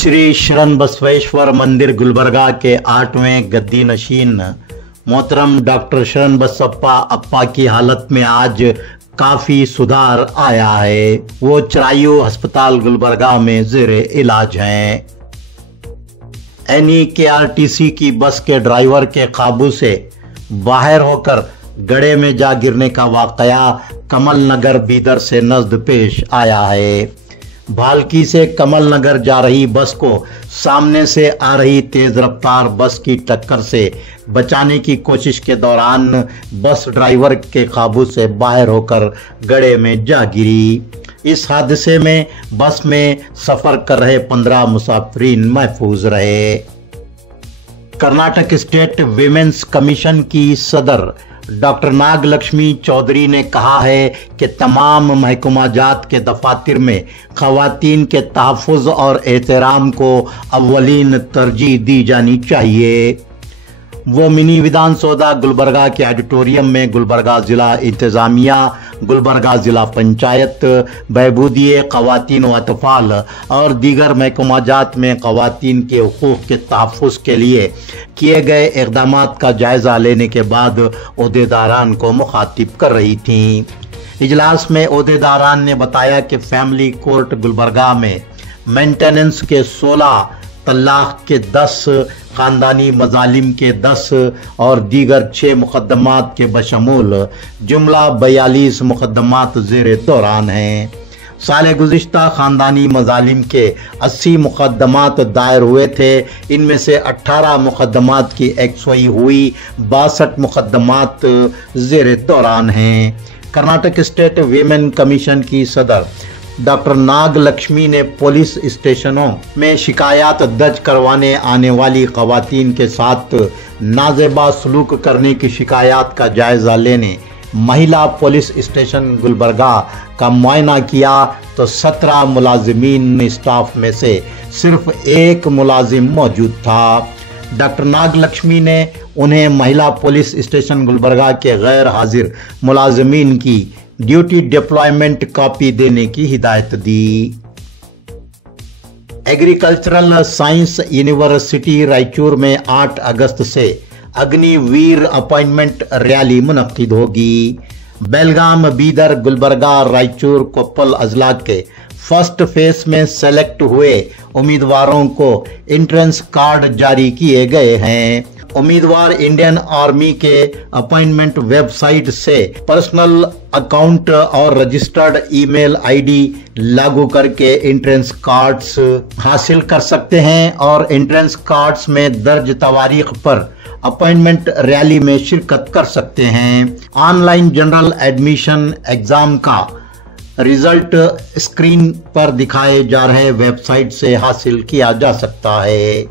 श्री शरण बसवेश्वर मंदिर गुलबर्गा के 8वें गद्दी नशीन मोहतरम डॉक्टर शरण बसप्पा अप्पा की हालत में आज काफ़ी सुधार आया है। वो चिरायु अस्पताल गुलबर्गा में ज़ेरे इलाज हैं। NEKRTC की बस के ड्राइवर के काबू से बाहर होकर गड्ढे में जा गिरने का वाकया कमल नगर बीदर से नजद पेश आया है। भालकी से कमल नगर जा रही बस को सामने से आ रही तेज रफ्तार बस की टक्कर से बचाने की कोशिश के दौरान बस ड्राइवर के काबू से बाहर होकर गड्ढे में जा गिरी। इस हादसे में बस में सफर कर रहे 15 मुसाफिरीन महफूज रहे। कर्नाटक स्टेट विमेंस कमीशन की सदर डॉक्टर नागलक्ष्मी चौधरी ने कहा है कि तमाम महकमा जात के दफातर में खवातीन के तहफ़्फ़ुज़ और एहतराम को अव्वलीन तरजीह दी जानी चाहिए। वो मिनी विधान सौदा गुलबर्गा के ऑडिटोरियम में गुलबर्गा ज़िला इंतज़ामिया, गुलबर्गा ज़िला पंचायत, बहबूदिये ख़वातीन व अतफ़ाल और दीगर महकमाजात में ख़वातीन के हुकूक़ के तहफ़्फ़ुज़ के लिए किए गए इक़दामात का जायज़ा लेने के बाद ओहदेदारान को मुखातिब कर रही थीं। इजलास में ओहदेदारान ने बताया कि फैमिली कोर्ट गुलबर्गा में मेंटेनेंस के 16, तलाक़ के 10, ख़ानदानी मज़ालिम के 10 और दीगर 6 मुक़दमात के बशमूल जुमला 42 मुक़दमात ज़ेरे दौरान हैं। साल गुज़िश्ता ख़ानदानी मज़ालिम के 80 मुक़दमात दायर हुए थे। इनमें से 18 मुक़दमात की एक्सवाई हुई, 62 मुक़दमात ज़ेरे दौरान हैं। कर्नाटक स्टेट वीमेन कमीशन की सदर डॉक्टर नागलक्ष्मी ने पुलिस स्टेशनों में शिकायत दर्ज करवाने आने वाली ख़वातीन के साथ नाज़ेबा सलूक करने की शिकायत का जायज़ा लेने महिला पुलिस स्टेशन गुलबर्गा का मुआयना किया तो 17 मुलाजिमीन स्टाफ में से सिर्फ एक मुलाजिम मौजूद था। डॉक्टर नागलक्ष्मी ने उन्हें महिला पुलिस स्टेशन गुलबर्गा के गैर हाजिर मुलाजिमीन की ड्यूटी डिप्लॉयमेंट कॉपी देने की हिदायत दी। एग्रीकल्चरल साइंस यूनिवर्सिटी रायचूर में 8 अगस्त से अग्निवीर अपॉइंटमेंट रैली मुनक्किद होगी। बेलगाम, बीदर, गुलबर्गा, रायचूर, कोप्पल अजला के फर्स्ट फेज में सेलेक्ट हुए उम्मीदवारों को एंट्रेंस कार्ड जारी किए गए हैं। उम्मीदवार इंडियन आर्मी के अपॉइंटमेंट वेबसाइट से पर्सनल अकाउंट और रजिस्टर्ड ईमेल आईडी लागू करके एंट्रेंस कार्ड्स हासिल कर सकते हैं और एंट्रेंस कार्ड्स में दर्ज तवारीख पर अपॉइंटमेंट रैली में शिरकत कर सकते हैं। ऑनलाइन जनरल एडमिशन एग्जाम का रिजल्ट स्क्रीन पर दिखाए जा रहे वेबसाइट से हासिल किया जा सकता है।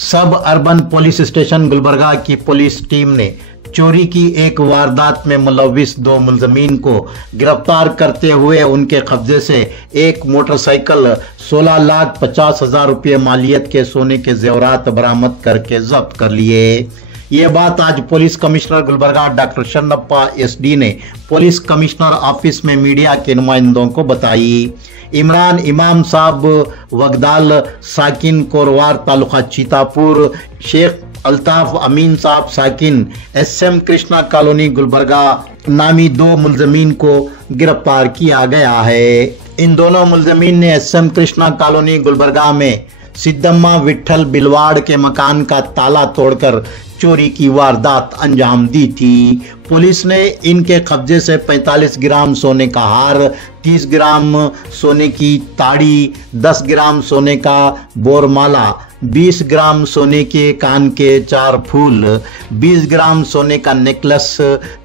सब अर्बन पुलिस स्टेशन गुलबर्गा की पुलिस टीम ने चोरी की एक वारदात में मुलव्विस 2 मुलजमीन को गिरफ्तार करते हुए उनके कब्जे से एक मोटरसाइकिल, 16,50,000 रुपये मालियत के सोने के जेवरात बरामद करके जब्त कर लिए। ये बात आज police commissioner Gulbarga doctor Sharanappa SD ने पुलिस कमिश्नर ऑफिस में मीडिया के नुमाइंदों को बताई। इमरान इमाम साहब वगदाल साकिन कोरवार तालुका चीतापुर, शेख अल्ताफ अमीन साहब साकिन SM कृष्णा कॉलोनी गुलबर्गा नामी 2 मुलजमीन को गिरफ्तार किया गया है। इन दोनों मुलजमीन ने SM कृष्णा कॉलोनी गुलबर्गा में सिद्धम्मा विठल बिलवाड़ के मकान का ताला तोड़कर चोरी की वारदात अंजाम दी थी। पुलिस ने इनके कब्जे से 45 ग्राम सोने का हार, 30 ग्राम सोने की ताड़ी, 10 ग्राम सोने का बोरमाला, 20 ग्राम सोने के कान के 4 फूल, 20 ग्राम सोने का नेकलेस,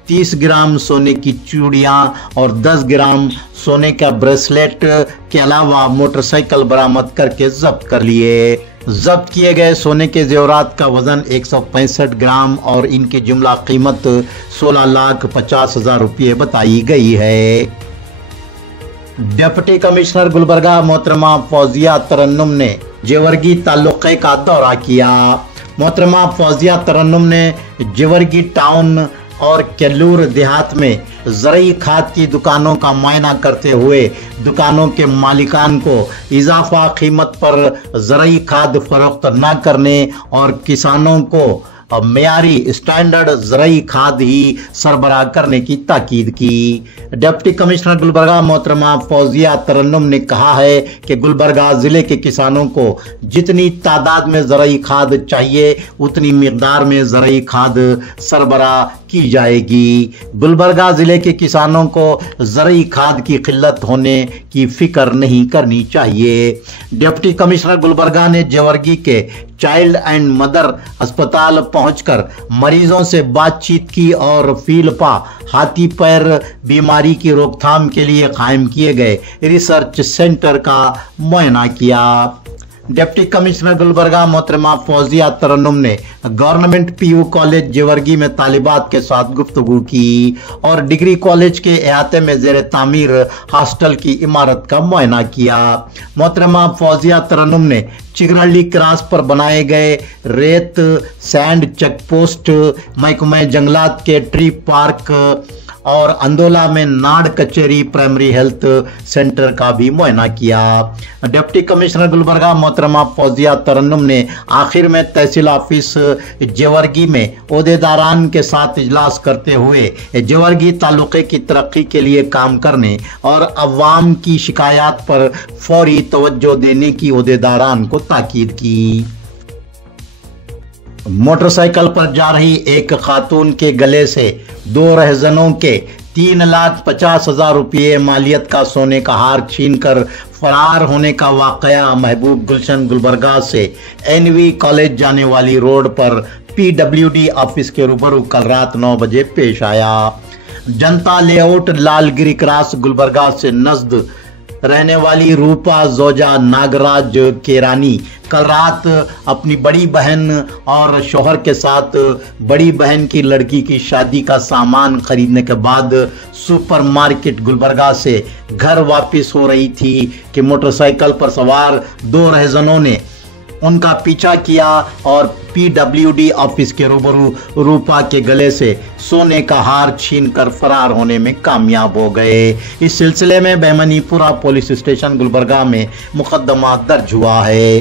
30 ग्राम सोने की चूड़ियां और 10 ग्राम सोने का ब्रेसलेट के अलावा मोटरसाइकिल बरामद करके जब्त कर लिए। जब्त किए गए सोने के जेवरात का वजन 165 ग्राम और इनकी जुमला कीमत 16,50,000 रुपये बताई गई है। डिप्टी कमिश्नर गुलबर्गा मोहतरमा फौजिया तरन्नुम ने जेवर्गी तालुके का दौरा किया। मोहतरमा फौजिया तरन्नुम ने जेवर्गी टाउन और केल्लूर देहात में ज़रूरी खाद की दुकानों का मुआयना करते हुए दुकानों के मालिकान को इजाफा कीमत पर ज़रूरी खाद फरोख्त न करने और किसानों को मेयारी स्टैंडर्ड ज़रूरी खाद ही सरबराह करने की ताकीद की। डिप्टी कमिश्नर गुलबर्गा मोहतरमा फौजिया तरन्नुम ने कहा है कि गुलबर्गा जिले के किसानों को जितनी तादाद में ज़रूरी खाद चाहिए उतनी मिकदार में ज़रूरी खाद सरबराह की जाएगी। गुलबर्गा जिले के किसानों को ज़रूरी खाद की किल्लत होने की फिक्र नहीं करनी चाहिए। डिप्टी कमिश्नर गुलबर्गा ने जेवर्गी के चाइल्ड एंड मदर अस्पताल पहुंचकर मरीजों से बातचीत की और फीलपा हाथी पैर बीमारी की रोकथाम के लिए कायम किए गए रिसर्च सेंटर का मुआयना किया। डिप्टी कमिश्नर गुलबर्गा मोहतरमा फौजिया तरन्नुम ने गवर्नमेंट पीयू कॉलेज जेवर्गी में तालिबात के साथ गुफ्तगू की और डिग्री कॉलेज के अहाते में जेर तामीर हॉस्टल की इमारत का मुआयना किया। मोहतरमा फौजिया तरन्नुम ने चिगरहल्ली क्रॉस पर बनाए गए रेत सैंड चेक पोस्ट, महकमा जंगलात के ट्री पार्क और अंदोला में नाड़ कचेरी प्राइमरी हेल्थ सेंटर का भी मुआयना किया। डिप्टी कमिश्नर गुलबर्गा मोहतरमा फौजिया तरन्नुम ने आखिर में तहसील ऑफिस जेवर्गी में ओहदेदारान के साथ इजलास करते हुए जेवर्गी तालुके की तरक्की के लिए काम करने और अवाम की शिकायत पर फौरी तवज्जो देने की ओहदेदारान को ताकीद की। मोटरसाइकिल पर जा रही एक खातून के गले से 2 रहजनों के 3,50,000 रुपये मालियत का सोने का हार छीनकर फरार होने का वाकया महबूब गुलशन गुलबर्गा से एनवी कॉलेज जाने वाली रोड पर PWD ऑफिस के रूबरू कल रात 9 बजे पेश आया। जनता लेआउट लालगिरी क्रॉस गुलबर्गा से नजद रहने वाली रूपा जोजा नागराज केरानी कल रात अपनी बड़ी बहन और शोहर के साथ बड़ी बहन की लड़की की शादी का सामान खरीदने के बाद सुपरमार्केट गुलबर्गा से घर वापस हो रही थी कि मोटरसाइकिल पर सवार 2 रहजनों ने उनका पीछा किया और PWD ऑफिस के रूबरू रूपा के गले से सोने का हार छीनकर फरार होने में कामयाब हो गए। इस सिलसिले में बेमनीपुरा पुलिस स्टेशन गुलबर्गा में मुकदमा दर्ज हुआ है।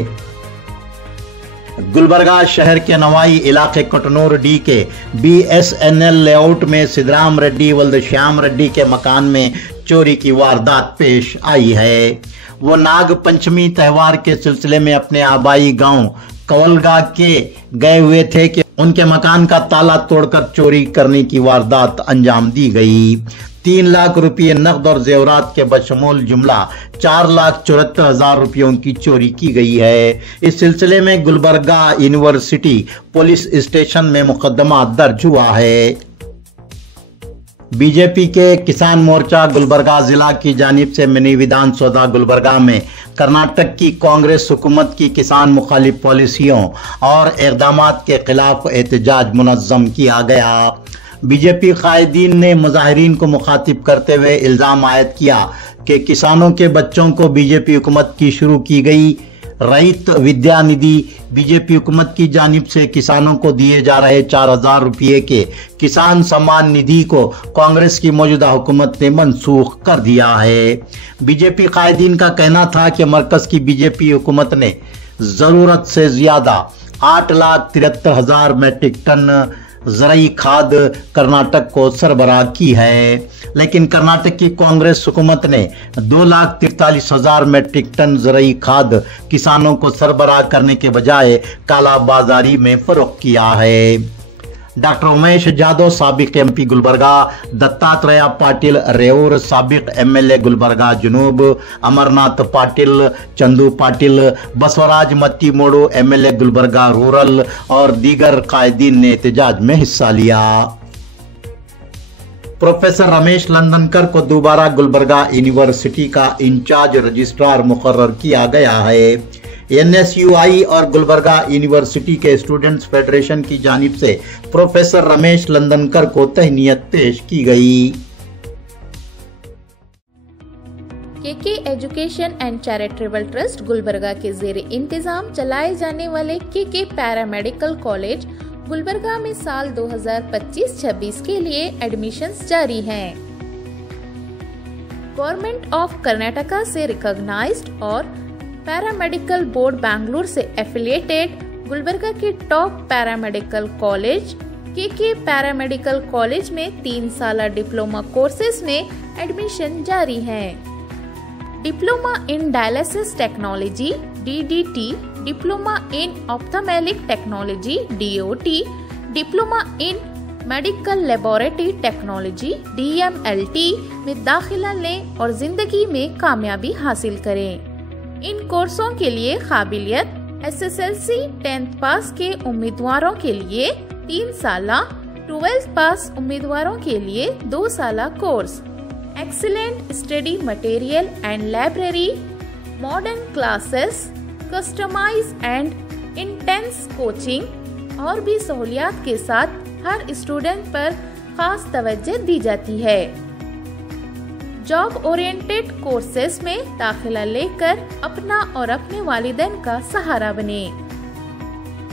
गुलबर्गा शहर के नवाई इलाके कटनूर डी के BSNL लेआउट में सिद्धराम रेड्डी वल्द श्याम रेड्डी के मकान में चोरी की वारदात पेश आई है। वो नाग पंचमी त्यौहार के सिलसिले में अपने आबाई गांव कवलगा के गए हुए थे कि उनके मकान का ताला तोड़कर चोरी करने की वारदात अंजाम दी गई। 3 लाख रुपये नकद और जेवरात के बशमूल जुमला 4,74,000 रुपयों की चोरी की गई है। इस सिलसिले में गुलबर्गा यूनिवर्सिटी पुलिस स्टेशन में मुकदमा दर्ज हुआ है। बीजेपी के किसान मोर्चा गुलबर्गा जिला की जानिब से मिनी विधान सौदा गुलबर्गा में कर्नाटक की कांग्रेस हुकूमत की किसान मुखालिफ पॉलिसियों और इक़दामात के खिलाफ एहतजाज मुनज़्ज़म किया गया। बीजेपी कायदीन ने मुजाहिरीन को मुखातिब करते हुए इल्ज़ाम आयद किया कि किसानों के बच्चों को बीजेपी हुकूमत की शुरू की गई रईत विद्या निधि बीजेपी हुकूमत की जानिब से किसानों को दिए जा रहे 4,000 रुपये के किसान सम्मान निधि को कांग्रेस की मौजूदा हुकूमत ने मनसूख कर दिया है। बीजेपी कायदीन का कहना था कि मरकज की बीजेपी हुकूमत ने ज़रूरत से ज़्यादा 8,73,000 मैट्रिक टन ज़रूरी खाद कर्नाटक को सरबराह की है, लेकिन कर्नाटक की कांग्रेस हुकूमत ने 2,43,000 मैट्रिक टन ज़रूरी खाद किसानों को सरबराह करने के बजाय काला बाजारी में फरोख्त किया है। डॉक्टर उमेश जादव साबिक MP गुलबर्गा, दत्तात्रेय पाटिल रेऊर साबिक MLA गुलबर्गा जुनूब, अमरनाथ पाटिल, चंदू पाटिल, बसवराज मत्ती मोड़ू MLA गुलबर्गा रूरल और दीगर कायदीन ने एहतजाज में हिस्सा लिया। प्रोफेसर रमेश लंदनकर को दोबारा गुलबर्गा यूनिवर्सिटी का इंचार्ज रजिस्ट्रार मुकर्रर किया गया है। NSUI और गुलबर्गा यूनिवर्सिटी के स्टूडेंट्स फेडरेशन की जानिब से प्रोफेसर रमेश लंदनकर को तहनीयत पेश की गई। KK education and charitable trust Gulbarga के जेर इंतजाम चलाए जाने वाले KK पैरामेडिकल कॉलेज गुलबर्गा में साल 2025-26 के लिए एडमिशन्स जारी हैं। गवर्नमेंट ऑफ कर्नाटका से रिकॉग्नाइज्ड और पैरामेडिकल बोर्ड बैंगलोर से एफिलिएटेड गुलबर्गा के टॉप पैरामेडिकल कॉलेज के पैरामेडिकल कॉलेज में 3 साल डिप्लोमा कोर्सेज में एडमिशन जारी है। Diploma in dialysis technology DDT, diploma in ophthalmic technology DOT, diploma in medical laboratory technology DMLT में दाखिला लें और जिंदगी में कामयाबी हासिल करें। इन कोर्सों के लिए काबिलियत SSLC 10th पास के उम्मीदवारों के लिए 3 साला, 12th पास उम्मीदवारों के लिए 2 साला course, excellent study material and library, modern classes, customize and intense coaching और भी सहूलियात के साथ हर स्टूडेंट पर खास तवज्जो दी जाती है। जॉब ओरिएंटेड कोर्सेज में दाखिला लेकर अपना और अपने वालिदैन का सहारा बने।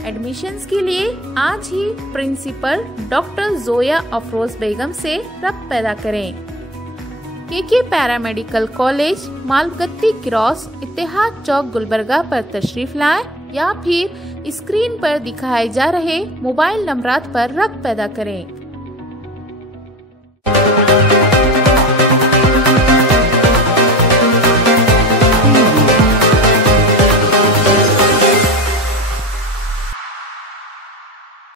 एडमिशन्स के लिए आज ही प्रिंसिपल डॉक्टर जोया अफरोज बेगम से रब्त पैदा करें। के पैरामेडिकल कॉलेज मालगत्ती क्रॉस इत्तेहाद चौक गुलबर्गा पर तशरीफ लाएं या फिर स्क्रीन पर दिखाए जा रहे मोबाइल नंबरात पर रब्त पैदा करें।